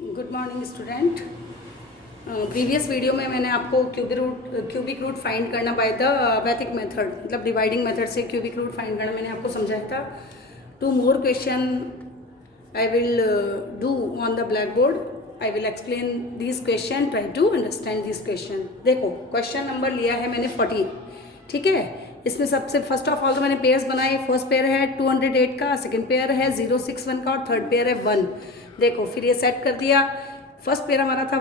Good morning student. Previous video में मैंने आपको क्यूबिक रूट फाइंड करना बाय द वैदिक मेथड, मतलब डिवाइडिंग मेथड से क्यूबिक रूट फाइंड करना मैंने आपको समझाया था। 2 more question I will do on the black board. I will explain this question, try to understand this question. देखो question number लिया है मैंने 14, ठीक है। इसमें सबसे फर्स्ट ऑफ ऑल तो मैंने पेयर्स बनाए। फर्स्ट पेयर है 208 का, सेकंड पेयर है 061 का और थर्ड पेयर है 1। देखो फिर ये सेट कर दिया। फर्स्ट पेयर हमारा था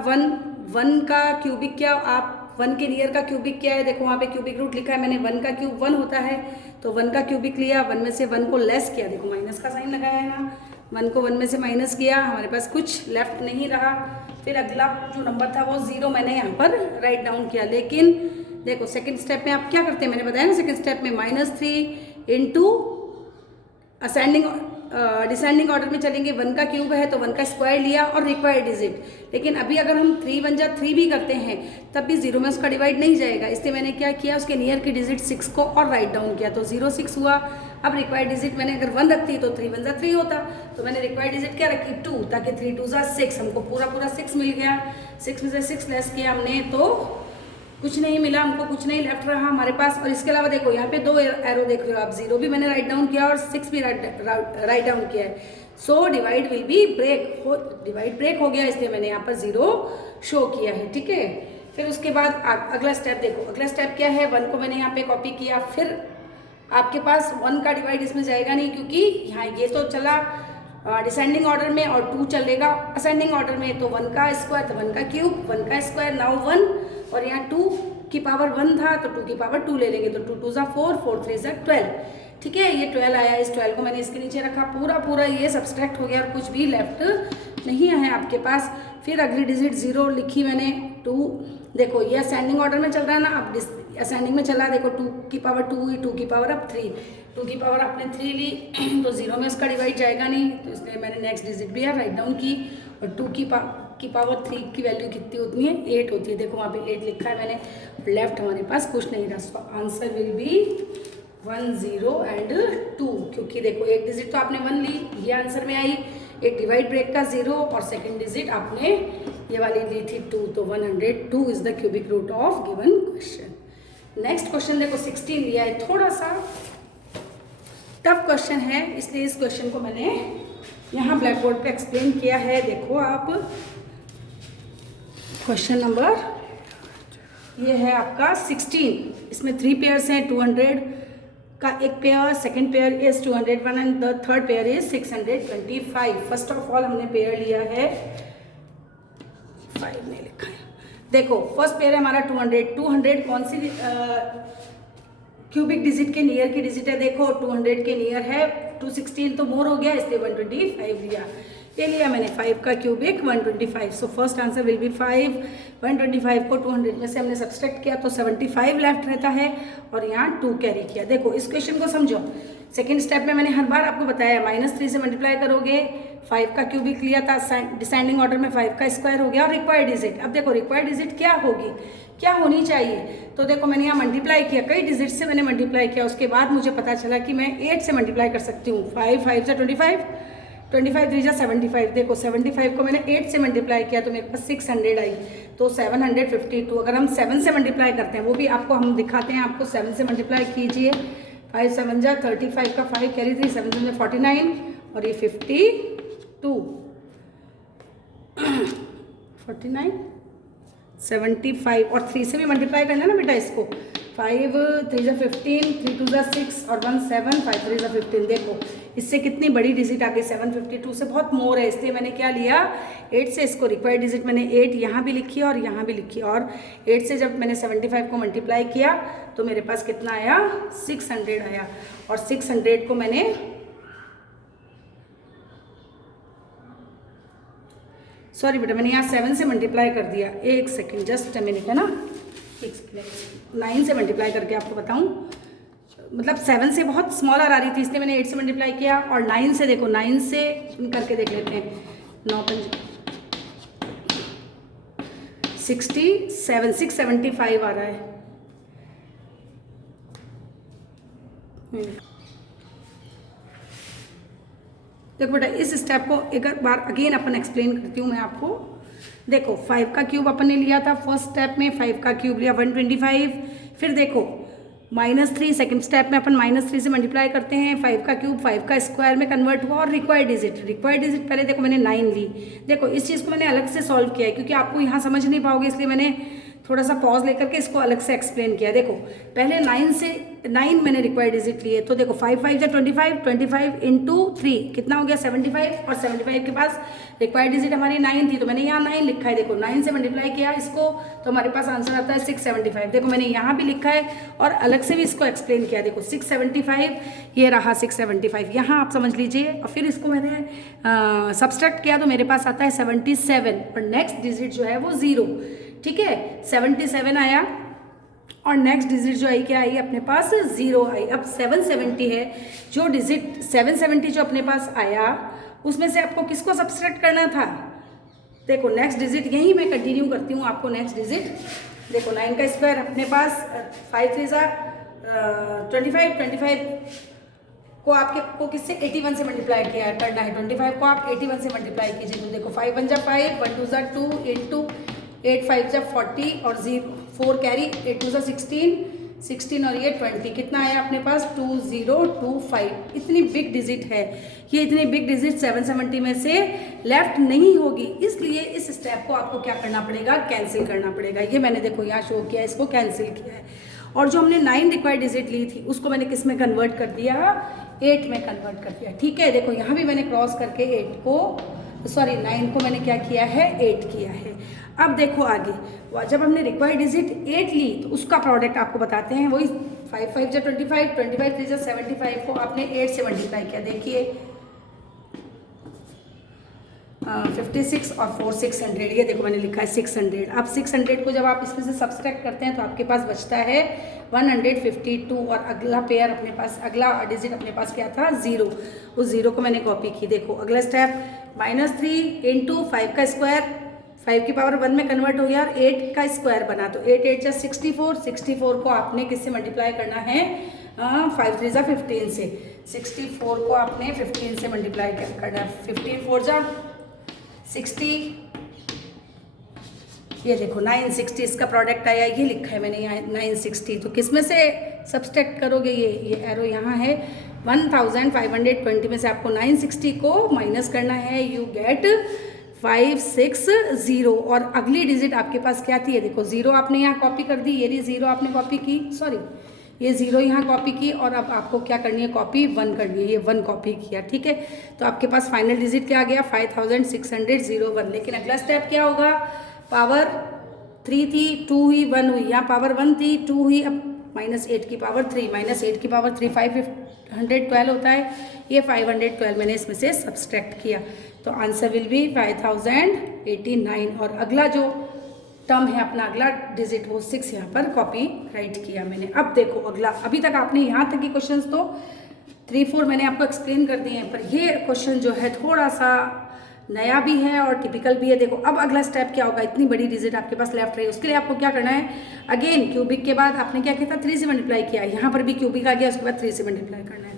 1 का क्यूबिक क्या, आप 1 के नियर का क्यूबिक क्या है, देखो वहाँ पे क्यूबिक रूट लिखा है मैंने। 1 का क्यूब 1 होता है, तो 1 का क्यूबिक लिया। 1 में से 1 को लेस किया, देखो माइनस का साइन लगाया है ना। 1 को 1 में से माइनस किया, हमारे पास कुछ लेफ्ट नहीं रहा। फिर अगला जो नंबर था वो 0 मैंने यहाँ पर राइट डाउन किया। लेकिन देखो सेकेंड स्टेप में आप क्या करते हैं, मैंने बताया ना सेकेंड स्टेप में -3 इंटू असेंडिंग डिसेंडिंग ऑर्डर में चलेंगे। 1 का क्यूब है तो 1 का स्क्वायर लिया और रिक्वायर्ड डिजिट। लेकिन अभी अगर हम 3 1 जा 3 भी करते हैं तब भी 0 में उसका डिवाइड नहीं जाएगा, इसलिए मैंने क्या किया, उसके नियर की डिजिट 6 को और राइट डाउन किया, तो 0 6 हुआ। अब रिक्वायर्ड डिजिट मैंने अगर 1 रखती तो 3 1 जा 3 होता, तो मैंने रिक्वायर्ड डिजिट क्या रखी 2, ताकि 3 2 जा 6, हमको पूरा 6 मिल गया। 6 में से 6 लेस किया हमने तो कुछ नहीं मिला, हमको कुछ नहीं लेफ्ट रहा हमारे पास। और इसके अलावा देखो यहाँ पे 2 एरो देख रहे हो आप, 0 भी मैंने राइट डाउन किया और 6 भी राइट डाउन किया है। So divide will be divide break हो गया, इसलिए मैंने यहाँ पर 0 शो किया है, ठीक है। फिर उसके बाद अगला स्टेप देखो, अगला स्टेप क्या है, 1 को मैंने यहाँ पे कॉपी किया। फिर आपके पास 1 का डिवाइड इसमें जाएगा नहीं, क्योंकि यहाँ ये तो चला डिसेंडिंग ऑर्डर में और 2 चलेगा असेंडिंग ऑर्डर में, तो 1 का स्क्वायर तो 1 का क्यूब, 1 का स्क्वायर नाउ 1, और यहाँ 2 की पावर 1 था तो 2 की पावर 2 ले लेंगे, तो 2 2 जा 4, 4 3 जा 12, ठीक है। ये 12 आया, इस 12 को मैंने इसके नीचे रखा, पूरा ये सब्सट्रैक्ट हो गया और कुछ भी लेफ्ट नहीं है आपके पास। फिर अगली डिजिट 0 लिखी मैंने, 2, देखो ये असेंडिंग ऑर्डर में चल रहा है ना, अब असेंडिंग में चला, देखो 2 की पावर 2 हुई, 2 की पावर अब 3, 2 की पावर आपने 3 ली तो 0 में उसका डिवाइड जाएगा नहीं, तो इसलिए मैंने नेक्स्ट डिजिट भी राइट डाउन की। और 2 की पावर 3 की वैल्यू कितनी होती है, 8 होती है, देखो वहाँ पे 8 लिखा है मैंने। लेफ्ट हमारे पास कुछ नहीं रहा, so answer will be 1 0 and 2, क्योंकि देखो एक डिजिट तो आपने 1 ली, ये आंसर में आई, एक डिवाइड ब्रेक का 0 और सेकेंड डिजिट आपने ये वाली ली थी 2, तो 102 is the cubic root of given question. Next question देखो 16 लिया है, थोड़ा सा टफ क्वेश्चन है, इसलिए इस क्वेश्चन को मैंने यहाँ ब्लैक बोर्ड पे एक्सप्लेन किया है। देखो आप क्वेश्चन नंबर ये है आपका 16, इसमें 3 पेयर्स हैं। 200 का एक pair, second pair is 201 and the third pair is 625। First of all हमने पेयर लिया है 5 में लिखा है। देखो फर्स्ट पेयर है हमारा 200 कौन सी क्यूबिक डिजिट के नियर की डिजिट है, देखो 200 के नियर है 216, तो मोर हो गया इसलिए 125 लिया। ये लिया मैंने 5 का cubic 125, so first answer will be 5। 125 को 200 में से हमने सब्सट्रैक्ट किया तो 75 लेफ्ट रहता है और यहाँ 2 कैरी किया। देखो इस क्वेश्चन को समझो, सेकेंड स्टेप में मैंने हर बार आपको बताया -3 से मल्टीप्लाई करोगे। 5 का क्यूबिक लिया था, डिसेंडिंग ऑर्डर में 5 का स्क्वायर हो गया और रिक्वायर्ड डिजिट। अब देखो रिक्वायर्ड डिजिट क्या होगी, क्या होनी चाहिए, तो देखो मैंने यहाँ मल्टीप्लाई किया, कई डिजिट से मैंने मल्टीप्लाई किया, उसके बाद मुझे पता चला कि मैं 8 से मल्टीप्लाई कर सकती हूँ। 5 5 से 25, 25 3 जा 75, देखो 75 को मैंने 8 से मल्टीप्लाई किया तो मेरे पास 600 आई, तो 752। अगर हम 7 से मल्टीप्लाई करते हैं, वो भी आपको हम दिखाते हैं, आपको 7 से मल्टीप्लाई कीजिए। 5 7 जा 35 का 5 कैरी 3, 7 7 49 और ये 52 49 75 और 3 से भी मल्टीप्लाई करना है ना बेटा इसको। 5 3 जा 15, 3 2 जा 6 और 1 7, 5 3 जा 15, देखो इससे कितनी बड़ी डिजिट आ गई, 752 से बहुत मोर है, इसलिए मैंने क्या लिया 8 से इसको रिक्वायर्ड डिजिट मैंने 8 यहाँ भी लिखी और यहाँ भी लिखी, और 8 से जब मैंने 75 को मल्टीप्लाई किया तो मेरे पास कितना आया 600 आया, और 600 को मैंने सॉरी बेटा मैंने यहाँ 7 से मल्टीप्लाई कर दिया, एक सेकेंड जस्ट अ मिनट है ना, एक सेकेंड 9 से मल्टीप्लाई करके आपको बताऊँ, मतलब 7 से बहुत स्मॉलर आ रही थी इसलिए मैंने 8 से मल्टीप्लाई किया, और 9 से देखो 9 से करके देख लेते हैं, 9 67 675 आ रहा है। देखो बेटा इस स्टेप को एक बार अगेन अपन एक्सप्लेन करती हूँ मैं आपको। देखो 5 का क्यूब अपन ने लिया था फर्स्ट स्टेप में, 5 का क्यूब लिया 125। फिर देखो -3 सेकंड स्टेप में अपन -3 से मल्टीप्लाई करते हैं, 5 का क्यूब 5 का स्क्वायर में कन्वर्ट हुआ और रिक्वायर्ड डिजिट पहले देखो मैंने 9 ली। देखो इस चीज़ को मैंने अलग से सॉल्व किया है क्योंकि आपको यहाँ समझ नहीं पाओगे, इसलिए मैंने थोड़ा सा पॉज लेकर के इसको अलग से एक्सप्लेन किया। देखो पहले 9 मैंने रिक्वायर्ड डिजिट लिए, तो देखो 5 5 25 इंटू 3 कितना हो गया 75, और 75 के पास रिक्वायर्ड डिजिट हमारी 9 थी तो मैंने यहाँ 9 लिखा है। देखो 9 से मल्टीप्लाई किया इसको तो हमारे पास आंसर आता है 675। देखो मैंने यहाँ भी लिखा है और अलग से भी इसको एक्सप्लेन किया। देखो 675 ये रहा 675, यहाँ आप समझ लीजिए। और फिर इसको मैंने सब्सट्रैक्ट किया तो मेरे पास आता है 77 और नेक्स्ट डिजिट जो है वो 0। ठीक है 77 आया और नेक्स्ट डिजिट जो आई क्या आई अपने पास 0 आई। अब 770 है जो डिजिट 770 जो अपने पास आया उसमें से आपको किसको सब्सट्रैक्ट करना था। देखो नेक्स्ट डिजिट यही मैं कंटिन्यू करती हूँ आपको। नेक्स्ट डिजिट देखो 9 का स्क्वायर अपने पास 5 3 25 को आपके को किससे 81 से मल्टीप्लाई किया करना है। 25 को आप 81 से मल्टीप्लाई कीजिए तो देखो 5 1 5 1 2 2 इंटू 8 5 40 और 4 कैरी 8 2 16 और ये 20 कितना आया अपने पास 2025। इतनी बिग डिजिट है ये, इतनी बिग डिजिट 770 में से लेफ्ट नहीं होगी, इसलिए इस स्टेप को आपको क्या करना पड़ेगा कैंसिल करना पड़ेगा। ये मैंने देखो यहाँ शो किया, इसको कैंसिल किया है। और जो हमने 9 रिक्वायर्ड डिजिट ली थी उसको मैंने किस में कन्वर्ट कर दिया 8 में कन्वर्ट कर दिया। ठीक है देखो यहाँ भी मैंने क्रॉस करके 9 को मैंने क्या किया है 8 किया है। अब देखो आगे जब हमने रिक्वायर्ड डिजिट 8 ली तो उसका प्रोडक्ट आपको बताते हैं। वही 5 5 25 25 3 75 को आपने 8 से मल्टीप्लाई किया। देखिए 56 और 4 600, ये देखो मैंने लिखा है 600। अब 600 को जब आप इसमें से सब्सट्रैक्ट करते हैं तो आपके पास बचता है 152 और अगला पेयर अपने पास अगला डिजिट अपने पास क्या था 0। उस 0 को मैंने कॉपी की। देखो अगला स्टेप -3 इंटू 5 का स्क्वायर 5 की पावर 1 में कन्वर्ट हो गया और 8 का स्क्वायर बना तो 8 8 जा 64 को आपने किससे मल्टीप्लाई करना है 5 3 जा 15 से। 64 को आपने 15 से मल्टीप्लाई करना है। 15 4 जा 60, ये देखो 960 इसका प्रोडक्ट आया, ये लिखा है मैंने यहाँ 960। तो किस में से सब्सट्रैक्ट करोगे, ये एरो यहाँ है 1520 में से आपको 960 को माइनस करना है, यू गेट 560। और अगली डिजिट आपके पास क्या थी, ये देखो 0 आपने यहाँ कॉपी कर दी, ये 0 आपने कॉपी की, सॉरी ये 0 यहाँ कॉपी की और अब आपको क्या करनी है कॉपी 1 करनी है, ये 1 कॉपी किया। ठीक है तो आपके पास फाइनल डिजिट क्या आ गया 5601। लेकिन अगला स्टेप क्या होगा, पावर 3 थी 2 हुई 1 हुई, यहाँ पावर 1 थी 2 हुई, अब -8 की पावर 3 -8 की पावर 3 512 होता है, ये 512 मैंने इसमें से सब्सट्रैक्ट किया तो आंसर विल बी 5089। और अगला जो टर्म है अपना अगला डिजिट वो 6 यहाँ पर कॉपी राइट किया मैंने। अब देखो अगला, अभी तक आपने यहाँ तक के क्वेश्चंस तो 3 4 मैंने आपको एक्सप्लेन कर दिए हैं, पर ये क्वेश्चन जो है थोड़ा सा नया भी है और टिपिकल भी है। देखो अब अगला स्टेप क्या होगा, इतनी बड़ी डिजिट आपके पास लेफ्ट रही, उसके लिए आपको क्या करना है, अगेन क्यूबिक के बाद आपने क्या किया था 3 से मल्टीप्लाई किया, यहाँ पर भी क्यूबिक आ गया, उसके बाद 3 से मल्टीप्लाई करना है।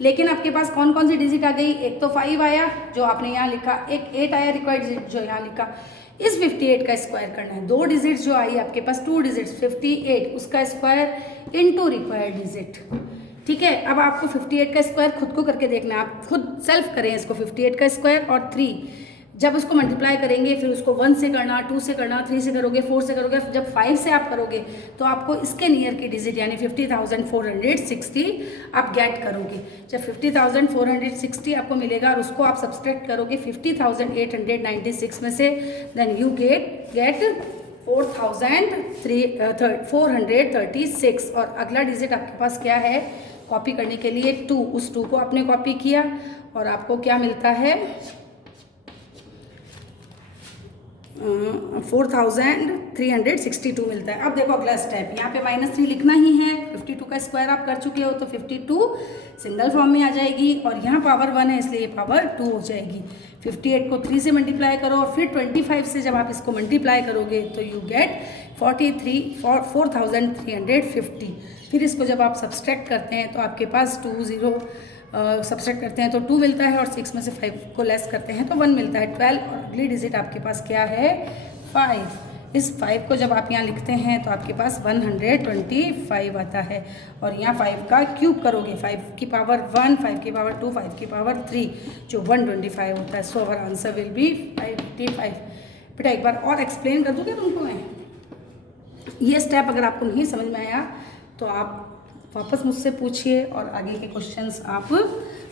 लेकिन आपके पास कौन कौन सी डिजिट आ गई, एक तो 5 आया जो आपने यहाँ लिखा, एक 8 आया रिक्वायर्ड डिजिट जो यहाँ लिखा, इस 58 का स्क्वायर करना है। 2 डिजिट जो आई आपके पास 2 डिजिट 58 उसका स्क्वायर इनटू रिक्वायर्ड डिजिट। ठीक है अब आपको 58 का स्क्वायर खुद को करके देखना है, आप खुद सेल्फ करें इसको। 58 का स्क्वायर और 3 जब उसको मल्टीप्लाई करेंगे फिर उसको 1 से करना, 2 से करना, 3 से करोगे, 4 से करोगे, जब 5 से आप करोगे तो आपको इसके नियर की डिजिट यानी 50,460 आप गेट करोगे। जब 50,460 आपको मिलेगा और उसको आप सब्सट्रैक्ट करोगे 50,896 में से, देन यू गेट 4,436। और अगला डिजिट आपके पास क्या है कॉपी करने के लिए 2, उस 2 को आपने कॉपी किया और आपको क्या मिलता है 4,362 मिलता है। अब देखो अगला स्टेप, यहाँ पे -3 लिखना ही है, 52 का स्क्वायर आप कर चुके हो तो 52 सिंगल फॉर्म में आ जाएगी और यहाँ पावर 1 है इसलिए पावर 2 हो जाएगी। 58 को 3 से मल्टीप्लाई करो और फिर 25 से जब आप इसको मल्टीप्लाई करोगे तो यू गेट 4,350। फिर इसको जब आप सब्सट्रैक्ट करते हैं तो आपके पास 20 सब्सट्रैक्ट करते हैं तो 2 मिलता है, और 6 में से 5 को लेस करते हैं तो 1 मिलता है, 12, और अगली डिजिट आपके पास क्या है 5। इस 5 को जब आप यहाँ लिखते हैं तो आपके पास 125 आता है, और यहाँ 5 का क्यूब करोगे, 5 की पावर 1, 5 की पावर 2, 5 की पावर 3, जो 125 होता है। सो अवर आंसर विल बी 585। बेटा एक बार और एक्सप्लेन कर दूँ क्या तुमको मैं? ये स्टेप अगर आपको नहीं समझ में आया तो आप वापस मुझसे पूछिए और आगे के क्वेश्चंस आप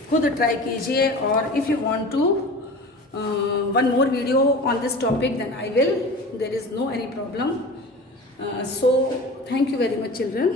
खुद ट्राई कीजिए, और if you want to one more video on this topic then I will, there is no any problem. So thank you very much children.